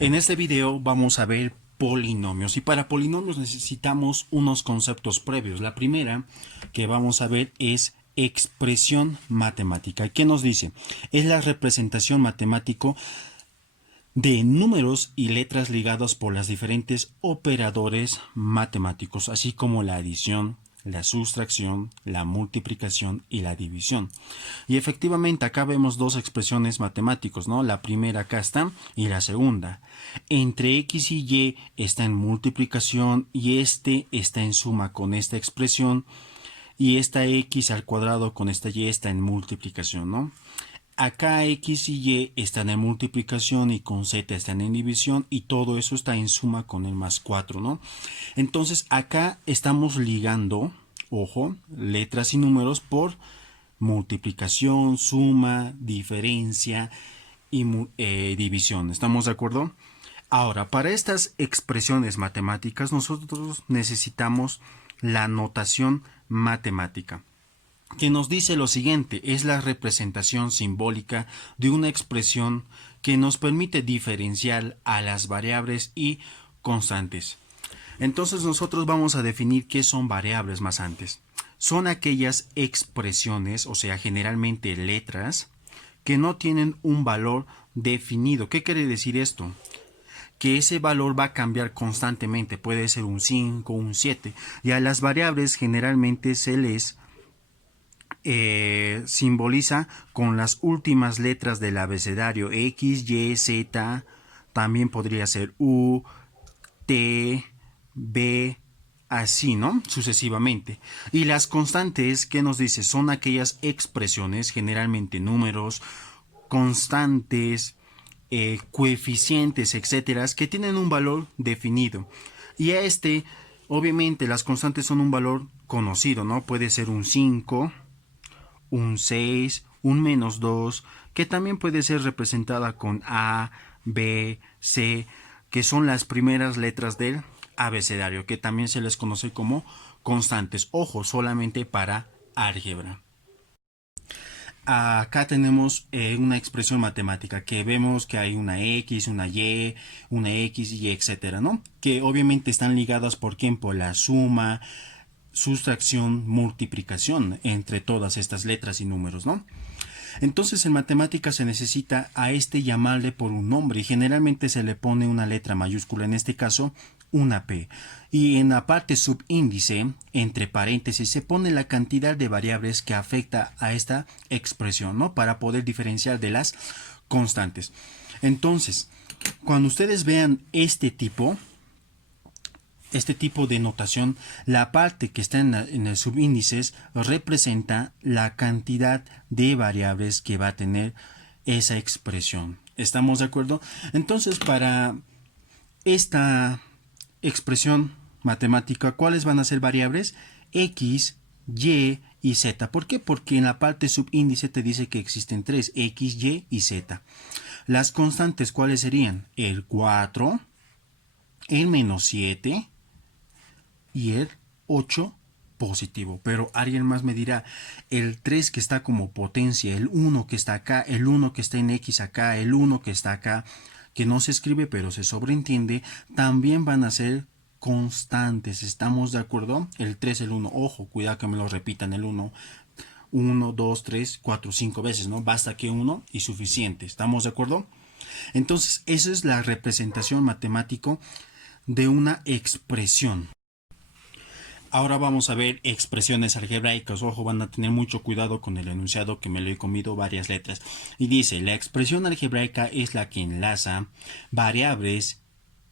En este video vamos a ver polinomios y para polinomios necesitamos unos conceptos previos. La primera que vamos a ver es expresión matemática. ¿Y qué nos dice? Es la representación matemática de números y letras ligados por las diferentes operadores matemáticos, así como la adición, la sustracción, la multiplicación y la división. Y efectivamente acá vemos dos expresiones matemáticas, ¿no? La primera acá está y la segunda. Entre x y y está en multiplicación y este está en suma con esta expresión y esta x al cuadrado con esta y está en multiplicación, ¿no? Acá x y y están en multiplicación y con z están en división y todo eso está en suma con el más 4, ¿no? Entonces acá estamos ligando, ojo, letras y números por multiplicación, suma, diferencia y división. ¿Estamos de acuerdo? Ahora, para estas expresiones matemáticas nosotros necesitamos la notación matemática, que nos dice lo siguiente: es la representación simbólica de una expresión que nos permite diferenciar a las variables y constantes. Entonces nosotros vamos a definir qué son variables más antes. Son aquellas expresiones, o sea, generalmente letras, que no tienen un valor definido. ¿Qué quiere decir esto? Que ese valor va a cambiar constantemente, puede ser un 5, un 7, y a las variables generalmente se les simboliza con las últimas letras del abecedario: X, Y, Z, también podría ser U, T, B, así, ¿no? Sucesivamente. Y las constantes, ¿qué nos dice? Son aquellas expresiones, generalmente números, constantes, coeficientes, etcétera, que tienen un valor definido. Y a este, obviamente, las constantes son un valor conocido, ¿no? Puede ser un 5, un 6, un -2, que también puede ser representada con A, B, C, que son las primeras letras del abecedario, que también se les conoce como constantes. Ojo, solamente para álgebra. Acá tenemos una expresión matemática que vemos que hay una X, una X, Y, etcétera, ¿no? Que obviamente están ligadas por quién, por la suma, sustracción, multiplicación entre todas estas letras y números, ¿no? Entonces en matemáticas se necesita a este llamarle por un nombre y generalmente se le pone una letra mayúscula, en este caso una P. Y en la parte subíndice, entre paréntesis, se pone la cantidad de variables que afecta a esta expresión, ¿no? Para poder diferenciar de las constantes. Entonces, cuando ustedes vean este tipo de notación, la parte que está en el subíndice representa la cantidad de variables que va a tener esa expresión. ¿Estamos de acuerdo? Entonces, para esta expresión matemática, ¿cuáles van a ser variables? X, Y y Z. ¿Por qué? Porque en la parte subíndice te dice que existen tres: X, Y y Z. Las constantes, ¿cuáles serían? El 4, el -7 y el 8 positivo. Pero alguien más me dirá: el 3 que está como potencia, el 1 que está acá, el 1 que está en X acá, el 1 que está acá, que no se escribe pero se sobreentiende, también van a ser constantes. ¿Estamos de acuerdo? El 3, el 1, ojo, cuidado que me lo repitan: el 1, 1, 2, 3, 4, 5 veces, ¿no? Basta que 1 y suficiente. ¿Estamos de acuerdo? Entonces, esa es la representación matemática de una expresión. Ahora vamos a ver expresiones algebraicas. Ojo, van a tener mucho cuidado con el enunciado, que me lo he comido varias letras. Y dice: la expresión algebraica es la que enlaza variables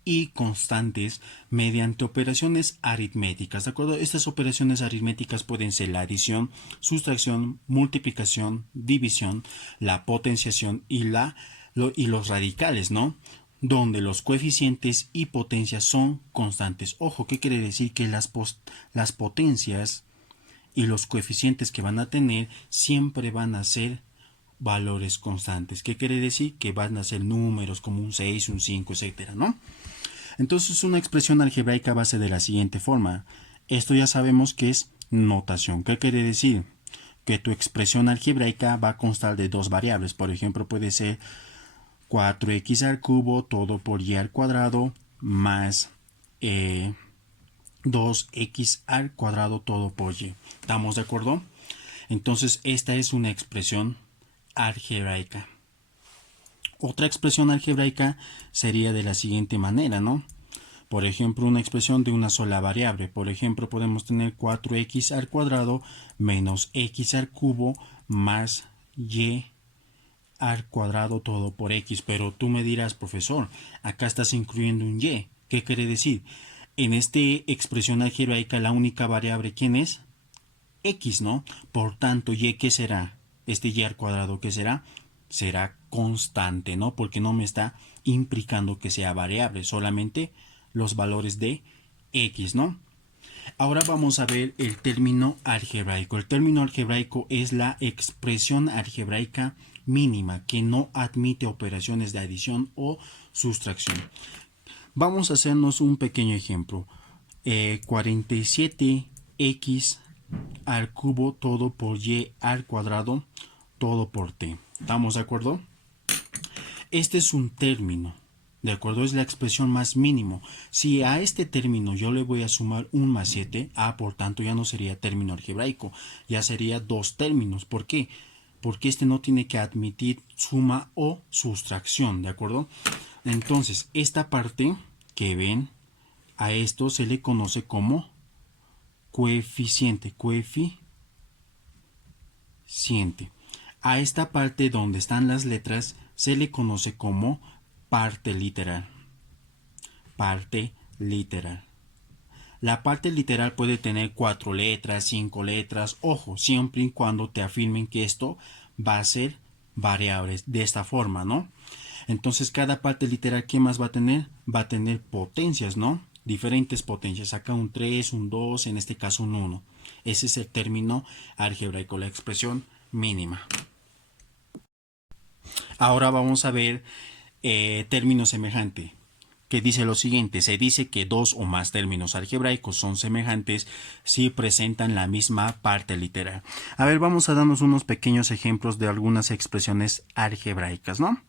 y constantes mediante operaciones aritméticas. ¿De acuerdo? Estas operaciones aritméticas pueden ser la adición, sustracción, multiplicación, división, la potenciación y los radicales, ¿no? Donde los coeficientes y potencias son constantes. Ojo, ¿qué quiere decir? Que las potencias y los coeficientes que van a tener siempre van a ser valores constantes. ¿Qué quiere decir? Que van a ser números como un 6, un 5, etcétera, ¿no? Entonces, una expresión algebraica va a ser de la siguiente forma. Esto ya sabemos que es notación. ¿Qué quiere decir? Que tu expresión algebraica va a constar de dos variables. Por ejemplo, puede ser 4x al cubo todo por y al cuadrado más 2x al cuadrado todo por y. ¿Estamos de acuerdo? Entonces esta es una expresión algebraica. Otra expresión algebraica sería de la siguiente manera, ¿no? Por ejemplo, una expresión de una sola variable. Por ejemplo, podemos tener 4x al cuadrado menos x al cubo más y al cuadrado todo por x. Pero tú me dirás, profesor, acá estás incluyendo un y. ¿Qué quiere decir? En esta expresión algebraica la única variable, ¿quién es? X, ¿no? Por tanto, y, ¿qué será? Este y al cuadrado, ¿qué será? Será constante, ¿no? Porque no me está implicando que sea variable, solamente los valores de x, ¿no? Ahora vamos a ver el término algebraico. El término algebraico es la expresión algebraica mínima que no admite operaciones de adición o sustracción. Vamos a hacernos un pequeño ejemplo. 47x al cubo todo por y al cuadrado todo por t. ¿Estamos de acuerdo? Este es un término. ¿De acuerdo? Es la expresión más mínimo. Si a este término yo le voy a sumar un más 7, por tanto ya no sería término algebraico, ya sería dos términos. ¿Por qué? Porque este no tiene que admitir suma o sustracción, ¿de acuerdo? Entonces, esta parte que ven, a esto se le conoce como coeficiente, A esta parte donde están las letras se le conoce como parte literal. La parte literal puede tener 4 letras, 5 letras, ojo, siempre y cuando te afirmen que esto va a ser variable de esta forma, ¿no? Entonces cada parte literal, ¿qué más va a tener? Va a tener potencias, ¿no? Diferentes potencias, acá un 3, un 2, en este caso un 1. Ese es el término algebraico, la expresión mínima. Ahora vamos a ver término semejante, que dice lo siguiente. Se dice que dos o más términos algebraicos son semejantes si presentan la misma parte literal. A ver, vamos a darnos unos pequeños ejemplos de algunas expresiones algebraicas, ¿no?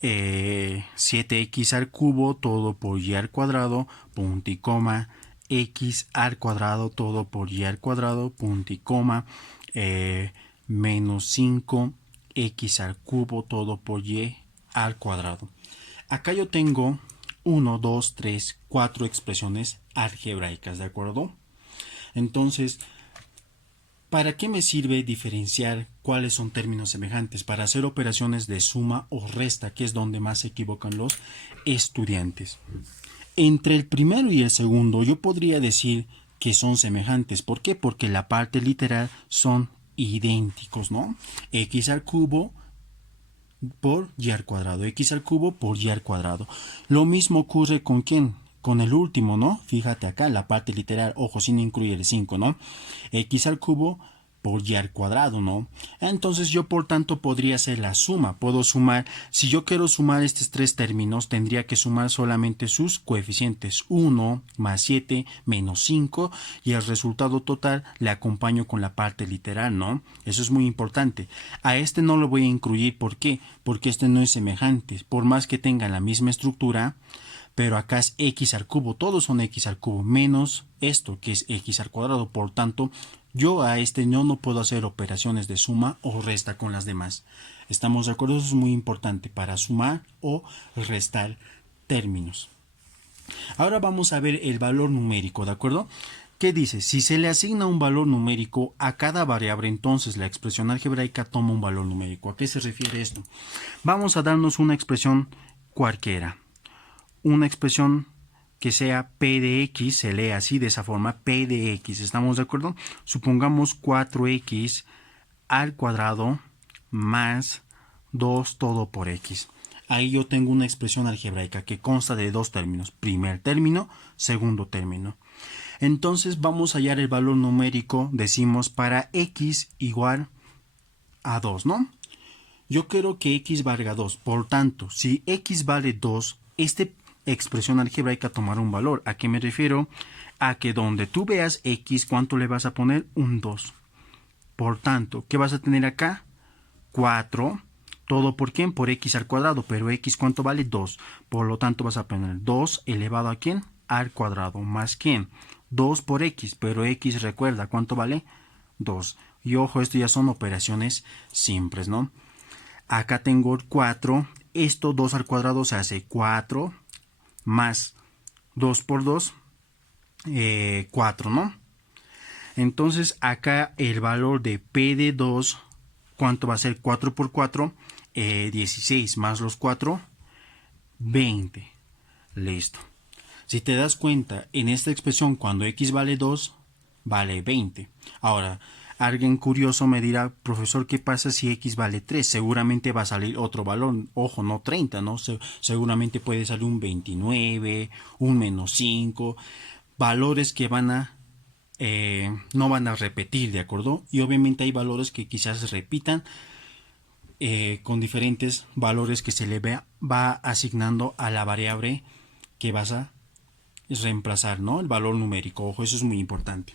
7x al cubo todo por y al cuadrado, punto y coma, x al cuadrado todo por y al cuadrado, punto y coma, menos 5x al cubo todo por y al cuadrado. Acá yo tengo 1, 2, 3, 4 expresiones algebraicas, ¿de acuerdo? Entonces, ¿para qué me sirve diferenciar cuáles son términos semejantes? Para hacer operaciones de suma o resta, que es donde más se equivocan los estudiantes. Entre el primero y el segundo yo podría decir que son semejantes. ¿Por qué? Porque la parte literal son idénticos, ¿no? X al cubo por y al cuadrado, x al cubo por y al cuadrado. Lo mismo ocurre con ¿quién? Con el último, ¿no? Fíjate acá, la parte literal, ojo, sin incluir el 5, ¿no? X al cubo por y al cuadrado, ¿no? Entonces yo por tanto podría hacer la suma. Puedo sumar, si yo quiero sumar estos tres términos, tendría que sumar solamente sus coeficientes. 1 más 7 menos 5 y el resultado total le acompaño con la parte literal, ¿no? Eso es muy importante. A este no lo voy a incluir, ¿por qué? Porque este no es semejante. Por más que tenga la misma estructura, pero acá es x al cubo, todos son x al cubo, menos esto que es x al cuadrado. Por tanto, yo a este no puedo hacer operaciones de suma o resta con las demás. ¿Estamos de acuerdo? Eso es muy importante para sumar o restar términos. Ahora vamos a ver el valor numérico, ¿de acuerdo? ¿Qué dice? Si se le asigna un valor numérico a cada variable, entonces la expresión algebraica toma un valor numérico. ¿A qué se refiere esto? Vamos a darnos una expresión cualquiera. Una expresión que sea p de x, se lee así de esa forma, p de x, ¿estamos de acuerdo? Supongamos 4x al cuadrado más 2 todo por x. Ahí yo tengo una expresión algebraica que consta de dos términos, primer término, segundo término. Entonces vamos a hallar el valor numérico, decimos, para x igual a 2, ¿no? Yo quiero que x valga 2, por tanto, si x vale 2, esta expresión algebraica tomará un valor. ¿A qué me refiero? A que donde tú veas x, ¿cuánto le vas a poner? Un 2. Por tanto, ¿qué vas a tener acá? 4, todo por quién, por x al cuadrado, pero x ¿cuánto vale? 2, por lo tanto vas a poner 2 elevado a quién, al cuadrado, más quién, 2 por x, pero x recuerda ¿cuánto vale? 2, y ojo, esto ya son operaciones simples, ¿no? Acá tengo 4, esto 2 al cuadrado se hace 4, más 2 por 2, 4, ¿no? Entonces acá el valor de P de 2, ¿cuánto va a ser? 4 por 4, 16, más los 4, 20. Listo. Si te das cuenta, en esta expresión, cuando x vale 2, vale 20. Ahora, alguien curioso me dirá, profesor, ¿qué pasa si x vale 3? Seguramente va a salir otro valor, ojo, no 30, ¿no? Seguramente puede salir un 29, un menos 5, valores que no van a repetir, ¿de acuerdo? Y obviamente hay valores que quizás repitan con diferentes valores que se le va asignando a la variable que vas a reemplazar, ¿no? El valor numérico, ojo, eso es muy importante.